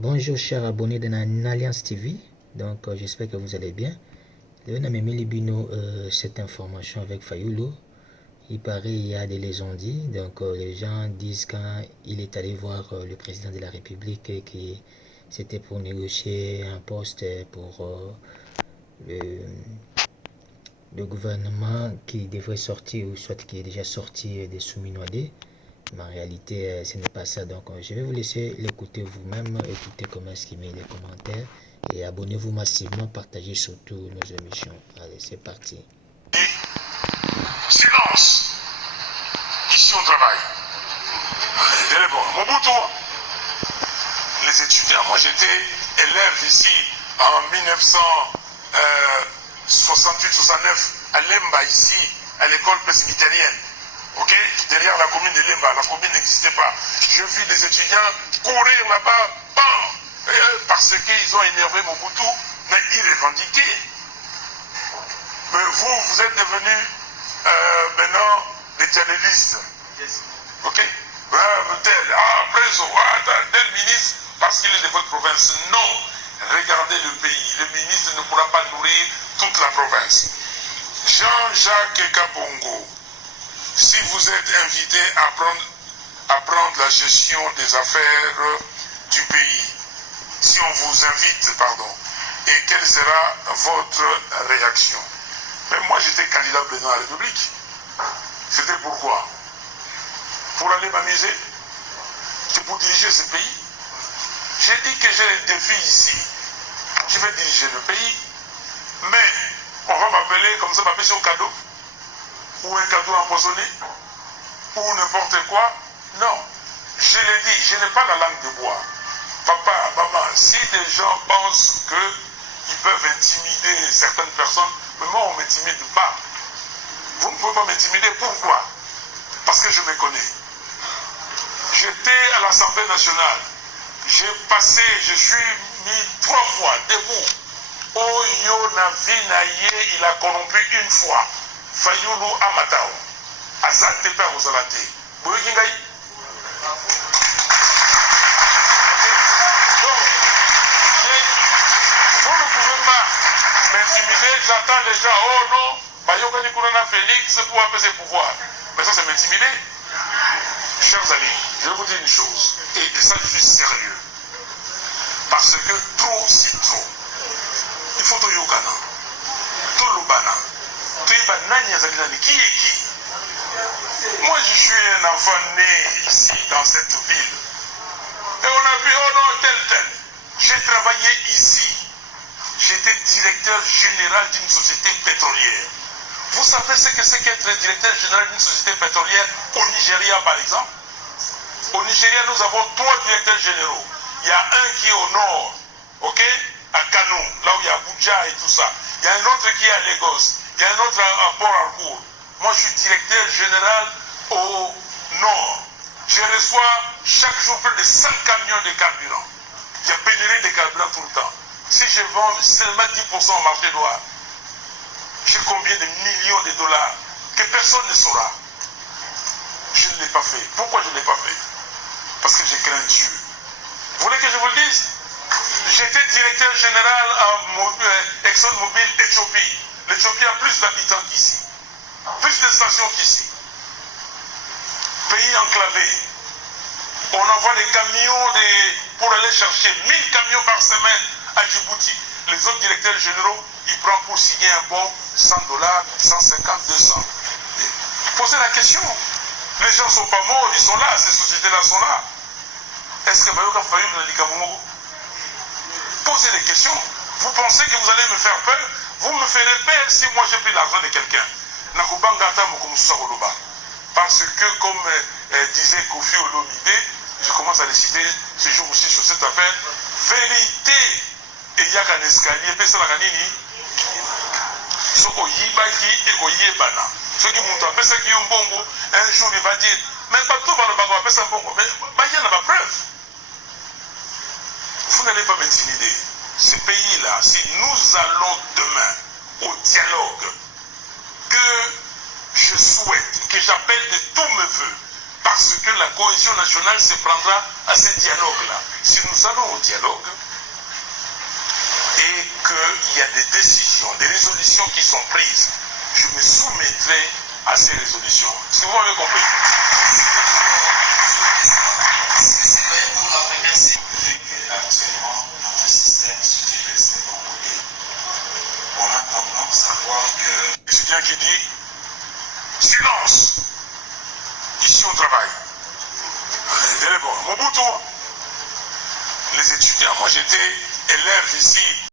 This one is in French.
Bonjour chers abonnés de l'Alliance TV, donc j'espère que vous allez bien. Le Namemi Libino, cette information avec Fayoulou, il paraît il y a des légendes, donc les gens disent quand il est allé voir le président de la République que c'était pour négocier un poste pour le gouvernement qui devrait sortir ou soit qui est déjà sorti des Souminoadés. Mais en réalité, ce n'est pas ça. Donc, je vais vous laisser l'écouter vous-même, écouter comment est-ce qu'il met les commentaires et abonnez-vous massivement, partagez surtout nos émissions. Allez, c'est parti. Silence. Ici, on travaille. Mobutu, les étudiants, moi j'étais élève ici en 1968-69 à Lemba, ici, à l'école presbytérienne. Ok, derrière la commune de Lemba, la commune n'existait pas. Je vis des étudiants courir là-bas, parce qu'ils ont énervé Mobutu, mais ils revendiquaient. Mais vous êtes devenus maintenant des journalistes. Ok, tel ministre, parce qu'il est de votre province. Non, regardez le pays. Le ministre ne pourra pas nourrir toute la province. Jean-Jacques Kabongo, si vous êtes invité à prendre la gestion des affaires du pays, si on vous invite, pardon, et quelle sera votre réaction? Mais moi j'étais candidat président de la République. C'était pourquoi? Pour aller m'amuser? C'est pour diriger ce pays? J'ai dit que j'ai le défi ici. Je vais diriger le pays, mais on va m'appeler comme ça, m'appeler au cadeau, ou un cadeau empoisonné, ou n'importe quoi. Non, je l'ai dit, je n'ai pas la langue de bois. Papa, maman, si des gens pensent qu'ils peuvent intimider certaines personnes, mais moi on ne m'intimide pas. Vous ne pouvez pas m'intimider, pourquoi? Parce que je me connais. J'étais à l'Assemblée nationale. J'ai passé, je suis mis 3 fois debout. Oyo Navinaye, il a corrompu une fois. Fayoulou Amatao. Azate Père Ozalate. Vous ne pouvez pas m'intimider. J'attends déjà, oh non, Bayokani Kourana Félix pour apaiser ses pouvoirs. Mais ça, c'est m'intimider. Chers amis, je vais vous dire une chose, et ça je suis sérieux, parce que trop c'est trop. Il faut tout yokana, tout l'ubana, tout ibanani azali qui est qui. Moi je suis un enfant né ici dans cette ville, et on a vu oh non tel. J'ai travaillé ici, j'étais directeur général d'une société pétrolière. Vous savez ce que c'est qu'être directeur général d'une société pétrolière au Nigeria par exemple? Au Nigeria, nous avons 3 directeurs généraux. Il y a un qui est au nord, ok, à Kano, là où il y a Abuja et tout ça. Il y a un autre qui est à Lagos. Il y a un autre à Port Harcourt. Moi, je suis directeur général au nord. Je reçois chaque jour plus de 100 camions de carburant. Il y a pénurie de carburant tout le temps. Si je vends seulement 10% au marché noir, j'ai combien de millions de dollars que personne ne saura. Je ne l'ai pas fait. Pourquoi je ne l'ai pas fait? Parce que j'ai craint Dieu. Vous voulez que je vous le dise? J'étais directeur général à ExxonMobil Éthiopie. L'Éthiopie a plus d'habitants qu'ici. Plus de stations qu'ici. Pays enclavé. On envoie des camions pour aller chercher 1000 camions par semaine à Djibouti. Les autres directeurs généraux, ils prennent pour signer un bon $100, 150, 200. Posez la question. Les gens ne sont pas morts, ils sont là, ces sociétés-là sont là. Est-ce que Bayoka Fayoum n'a dit qu'à vous? Posez des questions. Vous pensez que vous allez me faire peur? Vous me ferez peur si moi j'ai pris l'argent de quelqu'un. Parce que, comme disait Kofi Olomide, je commence à le citer ce jour aussi sur cette affaire, vérité, et il y a qu'un escalier, et ça la ganini, soko yibaki et oyebana. Ceux qui montent après ça qui ont bongo, un jour il va dire, mais pas tout va le bago après ça bongo, mais il y en a pas preuve. Vous n'allez pas m'intimider. Ce pays-là, si nous allons demain au dialogue, que je souhaite, que j'appelle de tous mes voeux, parce que la cohésion nationale se prendra à ce dialogue-là. Si nous allons au dialogue et qu'il y a des décisions, des résolutions qui sont prises, je me soumettrai à ces résolutions. Est-ce que vous m'avez compris? Pour la première, c'est actuellement notre système sud-est congolais. On a tendance à voir que L'étudiant qui dit silence, ici on travaille. Mobutu, les étudiants, moi j'étais élève ici